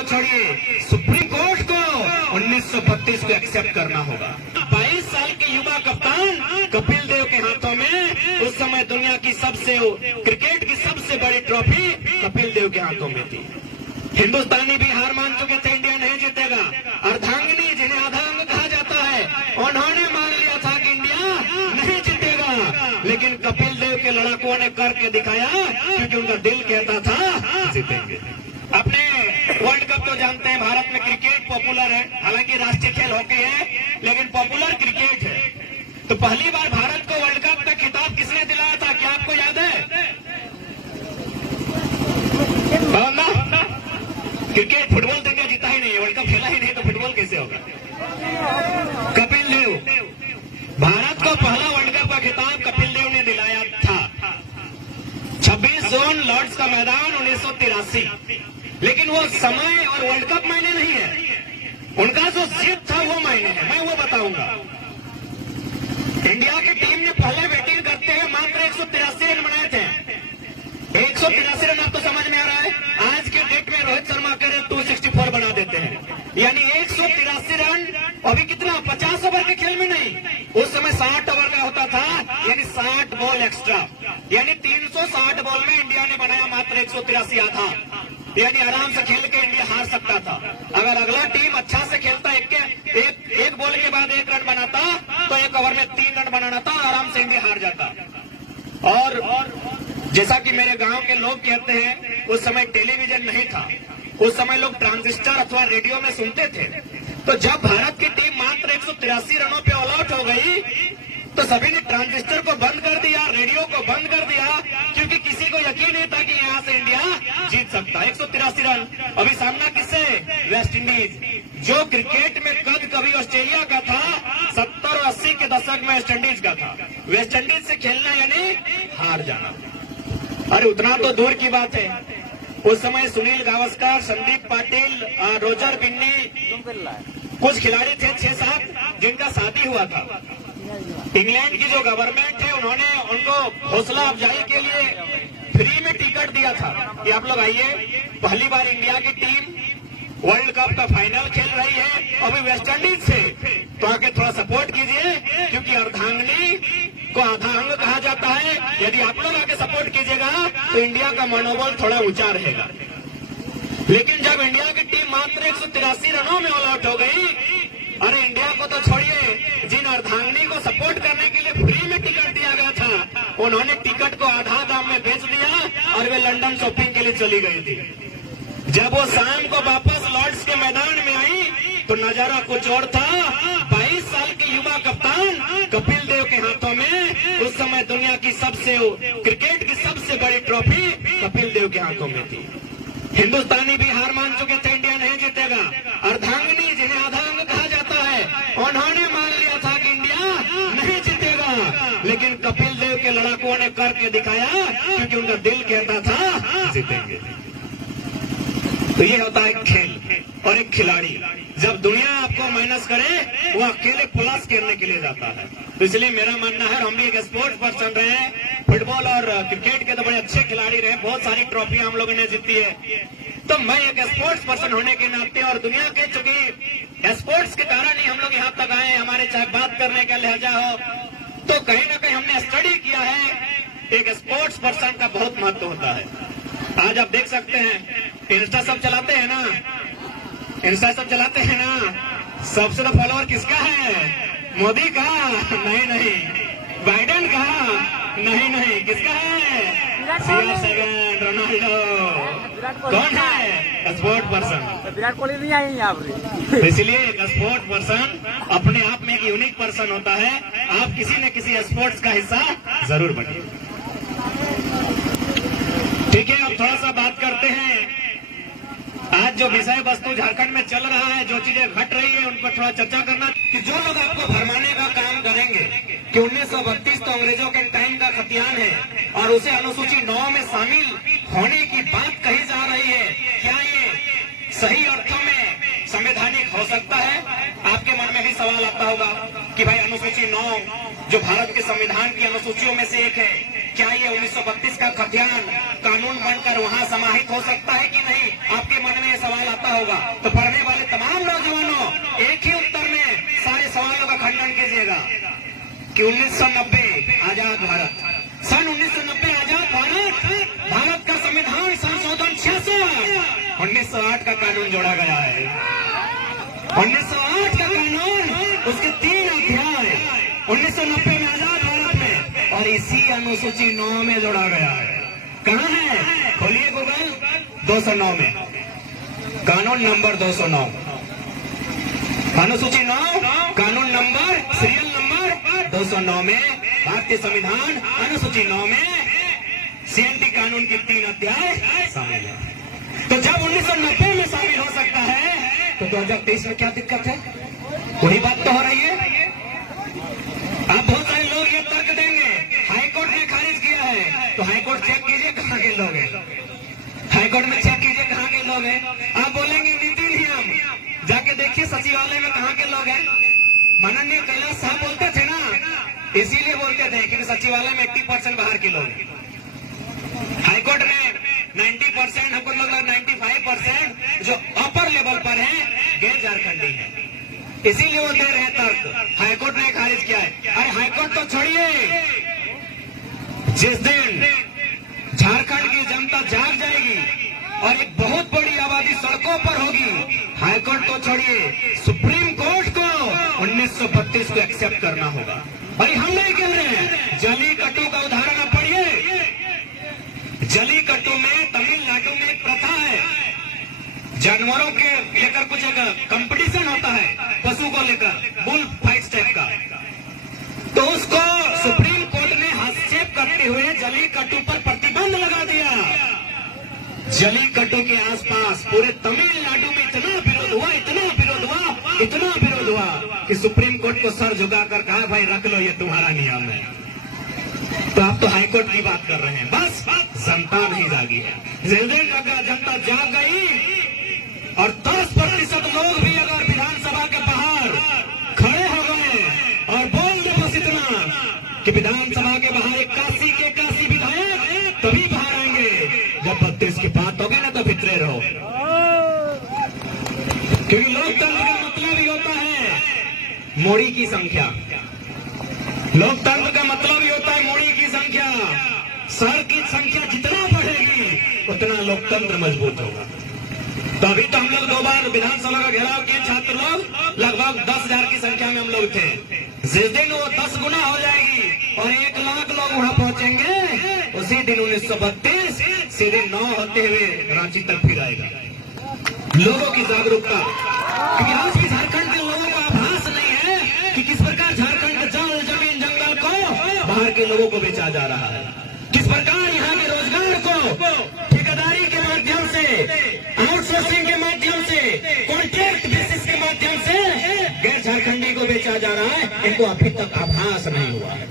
को छोड़िए, supreme court को 1932 को एक्सेप्ट करना होगा। 22 साल के युवा कप्तान कपिल देव के हाथों में उस समय दुनिया की क्रिकेट की सबसे बड़ी ट्रॉफी कपिल देव के हाथों में थी। हिंदुस्तानी भी हार मान चुके थे, इंडिया नहीं जीतेगा। अर्धांगिनी जिन्हें आधा अंग कहा जाता है, उन्होंने मान लिया था कि इंडिया नहीं जीतेगा, लेकिन कपिल देव के लड़ाकों ने करके दिखाया, क्योंकि उनका दिल कहता था जीतेंगे। अपने वर्ल्ड कप तो जानते हैं, भारत में क्रिकेट पॉपुलर है, हालांकि राष्ट्रीय खेल हॉकी है, लेकिन पॉपुलर क्रिकेट है। तो पहली बार भारत को वर्ल्ड कप का खिताब किसने दिलाया था, क्या आपको याद है? क्रिकेट, फुटबॉल तो क्या जीता ही नहीं है, वर्ल्ड कप खेला ही नहीं, तो फुटबॉल कैसे होगा? कपिल देव। भारत को पहला वर्ल्ड कप का खिताब कपिल देव ने दिलाया था। 26 जून लॉर्ड्स का मैदान 1983। लेकिन वो समय और वर्ल्ड कप मायने नहीं है, उनका जो जीत था वो मायने है, मैं वो बताऊंगा। इंडिया की टीम ने पहले बैटिंग करते हुए मात्र 183 रन बनाए थे। 183 रन आपको समझ में आ रहा है? आज के डेट में रोहित शर्मा के 264 बना देते हैं, यानी 183 रन। अभी कितना, 50 ओवर के खेल में नहीं, उस समय 60 ओवर का होता था, यानी 60 बॉल एक्स्ट्रा, यानी 360 बॉल में इंडिया ने बनाया मात्र 183 आधा, यानी आराम से खेल के इंडिया हार सकता था। अगर अगला टीम अच्छा से खेलता, एक बॉल के बाद 1 रन बनाता, तो 1 ओवर में 3 रन बनाना था, आराम से इंडिया हार जाता। और जैसा कि मेरे गांव के लोग कहते हैं, उस समय टेलीविजन नहीं था, उस समय लोग ट्रांजिस्टर अथवा रेडियो में सुनते थे। तो जब भारत की टीम मात्र 183 रनों पे ऑल आउट हो गई, तो सभी ने ट्रांजिस्टर को बंद कर दिया, रेडियो को बंद कर दिया, क्योंकि किसी को यकीन नहीं था कि यहां से इंडिया जीत सकता। 183 रन। अभी सामना किससे? वेस्ट इंडीज, जो क्रिकेट में कद कभी ऑस्ट्रेलिया का था, 70 और 80 के दशक में वेस्ट इंडीज का था। वेस्ट इंडीज से खेलना यानी हार जाना। अरे उतना तो दूर की बात है, उस समय सुनील गावस्कर, संदीप पाटिल, रोजर बिन्नी, कुछ खिलाड़ी थे 6-7 जिनका शादी हुआ था। इंग्लैंड की जो गवर्नमेंट है, उन्होंने उनको हौसला अफजाई के लिए फ्री में टिकट दिया था कि आप लोग आइए, पहली बार इंडिया की टीम वर्ल्ड कप का फाइनल खेल रही है, अभी वेस्ट इंडीज से, तो आके थोड़ा सपोर्ट कीजिए, क्योंकि अर्धांगिनी को आधा अंग कहा जाता है। यदि आप लोग आके सपोर्ट कीजिएगा तो इंडिया का मनोबल थोड़ा ऊंचा रहेगा। लेकिन जब इंडिया की टीम मात्र 183 रनों में ऑल आउट हो गई, अरे इंडिया को तो छोड़िए, जिन अर्धांगिनी को सपोर्ट करने के लिए फ्री में टिकट दिया गया था, उन्होंने टिकट को आधा दाम में बेच दिया और वे लंदन शॉपिंग के लिए चली गई थी। जब वो शाम को वापस लॉर्ड्स के मैदान में आई, तो नजारा कुछ और था। 22 साल के युवा कप्तान कपिल देव के हाथों में उस समय दुनिया की क्रिकेट की सबसे बड़ी ट्रॉफी कपिल देव के हाथों में थी। हिंदुस्तानी भी हार मान चुके थे, इंडिया नहीं जीतेगा। अर्धांगिनी जिन्हें आधा अंग कहा जाता है, उन्होंने मान लिया था कि इंडिया नहीं जीतेगा, लेकिन कपिल देव के लड़ाकों ने करके दिखाया, क्योंकि उनका दिल कहता था जीतेंगे। तो ये होता है खेल और एक खिलाड़ी। जब दुनिया आपको माइनस करे, वो अकेले प्लस करने के लिए जाता है। तो इसलिए मेरा मानना है, हम भी एक स्पोर्ट्स पर्सन रहे हैं, फुटबॉल और क्रिकेट के तो बड़े अच्छे खिलाड़ी रहे, बहुत सारी ट्रॉफियां हम लोगों ने जीती है। तो मैं एक स्पोर्ट्स पर्सन होने के नाते, और दुनिया के चूंकि स्पोर्ट्स के कारण ही हम लोग यहाँ तक आए, हमारे चाहे बात करने का लहजा हो, तो कहीं ना कहीं हमने स्टडी किया है, एक स्पोर्ट्स पर्सन का बहुत महत्व होता है। आज आप देख सकते हैं, इंस्टा सब चलाते हैं ना, इंस्टा सब चलाते हैं ना, सबसे ज्यादा फॉलोअर किसका है? मोदी का? नहीं। बाइडेन का? नहीं। किसका है? CR7 Ronaldo. कौन है? Sport person. विराट कोहली नहीं आए यहाँ पर। तो इसलिए एक स्पोर्ट पर्सन अपने आप में एक यूनिक पर्सन होता है। आप किसी न किसी स्पोर्ट्स का हिस्सा जरूर बनिए। ठीक है, अब थोड़ा सा बात करते हैं। आज जो विषय वस्तु झारखंड में चल रहा है, जो चीजें घट रही है, उन पर थोड़ा चर्चा करना। कि जो लोग आपको भरमाने का काम करेंगे कि 1932 तो अंग्रेजों के टाइम का खतियान है और उसे अनुसूची 9 में शामिल होने की बात कही जा रही है, क्या ये सही अर्थों में संवैधानिक हो सकता है? आपके मन में भी सवाल आता होगा कि भाई अनुसूची 9 जो भारत के संविधान की अनुसूचियों में से एक है, क्या ये 1932 का खतियान कानून बनकर वहां समाहित हो सकता है कि नहीं? आपके मन में ये सवाल आता होगा। तो पढ़ने वाले तमाम नौजवानों एक ही उत्तर में सारे सवालों का खंडन कीजिएगा कि 1990 आजाद भारत, सन 1990 आजाद भारत, भारत का संविधान संशोधन 66, 1908 का कानून जोड़ा गया है। 1908 का कानून, उसके 3 अध्याय 1990 में आजाद भारत में, और इसी अनुसूची 9 में जोड़ा गया है। कहाँ है? खोलिए गूगल, 209 में, कानून नंबर 209, अनुसूची 9, कानून नंबर, सीरियल नंबर 209 में भारतीय संविधान अनुसूची 9 में सीएनटी कानून की 3 अध्याय शामिल है। तो जब 1990 में शामिल हो सकता है तो 2023 में क्या दिक्कत है? वही बात तो हो रही है। अब बहुत सारे लोग ये तर्क देंगे हाईकोर्ट ने खारिज किया है, तो हाईकोर्ट चेक कीजिए कहाँ के लोग हैं, हाईकोर्ट में चेक कीजिए कहाँ के लोग हैं। आप बोलेंगे नीति नियम, जाके देखिए सचिवालय में कहाँ के लोग हैं। माननीय कैलाश साहब बोलते थे ना, इसीलिए बोलते थे क्योंकि सचिवालय में 80% बाहर के लोग हैं। हाईकोर्ट में 90%, हमको लोग 95% जो अपर लेवल पर हैं गैर झारखंडी हैं, इसीलिए वो दे रहे हैं तर्क। हाईकोर्ट ने खारिज किया है। अरे हाईकोर्ट तो छोड़िए, जिस दिन झारखंड की जनता जाग जाएगी और एक बहुत बड़ी आबादी सड़कों पर होगी, हाईकोर्ट तो छोड़िए, सुप्रीम कोर्ट को 1932 को एक्सेप्ट करना होगा। भाई हम नहीं कह रहे हैं, जलीकट्टू का उदाहरण आप पढ़िए। जलीकट्टू में तमिलनाडु में एक प्रथा है, जानवरों के लेकर कुछ एक कंपटीशन होता है, पशु को लेकर, बुल फाइट टाइप का। तो उसको सुप्रीम कोर्ट ने हस्तक्षेप करते हुए जलीकट्टू पर प्रतिबंध लगा दिया। जलीकट्टू के आसपास पूरे तमिलनाडु में इतना विरोध हुआ, इतना विरोध हुआ, इतना विरोध हुआ कि सुप्रीम कोर्ट को सर झुकाकर कहा भाई रख लो, ये तुम्हारा नियम है। तो आप तो हाईकोर्ट की बात कर रहे हैं। बस जनता नहीं जागी है। जिस दिन जनता जाग गई और 10% लोग भी अगर विधानसभा के बाहर खड़े हो गए और बोल दो बस इतना कि विधानसभा के बाहर 81 के 81 विधायक तभी बाहर आएंगे जब 32 की बात होगी ना, तो भितरे रहो। क्योंकि लोकतंत्र का मतलब ही होता है मोड़ी की संख्या, लोकतंत्र का मतलब ही होता है मोड़ी की संख्या। सर की संख्या जितना बढ़ेगी उतना लोकतंत्र मजबूत होगा। तो अभी तो हम लोग 2 बार विधानसभा का घेराव किए, छात्र लोग लगभग 10,000 की संख्या में हम लोग थे। जिस दिन वो 10 गुना हो जाएगी और 1 लाख लोग वहां पहुंचेंगे, उसी दिन 1932 सीधे 9 होते हुए रांची तक फिर आएगा। लोगों की जागरूकता, क्योंकि आज भी झारखंड के लोगों को आभास नहीं है कि किस प्रकार झारखंड के जल जमीन जंगल को बाहर के लोगों को बेचा जा रहा है, किस प्रकार यहाँ के रोजगार को ठेकेदारी के माध्यम से, आउटसोर्सिंग के माध्यम से, कॉन्ट्रैक्ट बेसिस के माध्यम से गैर झारखंडी को बेचा जा रहा है। इनको अभी तक आभास नहीं हुआ है।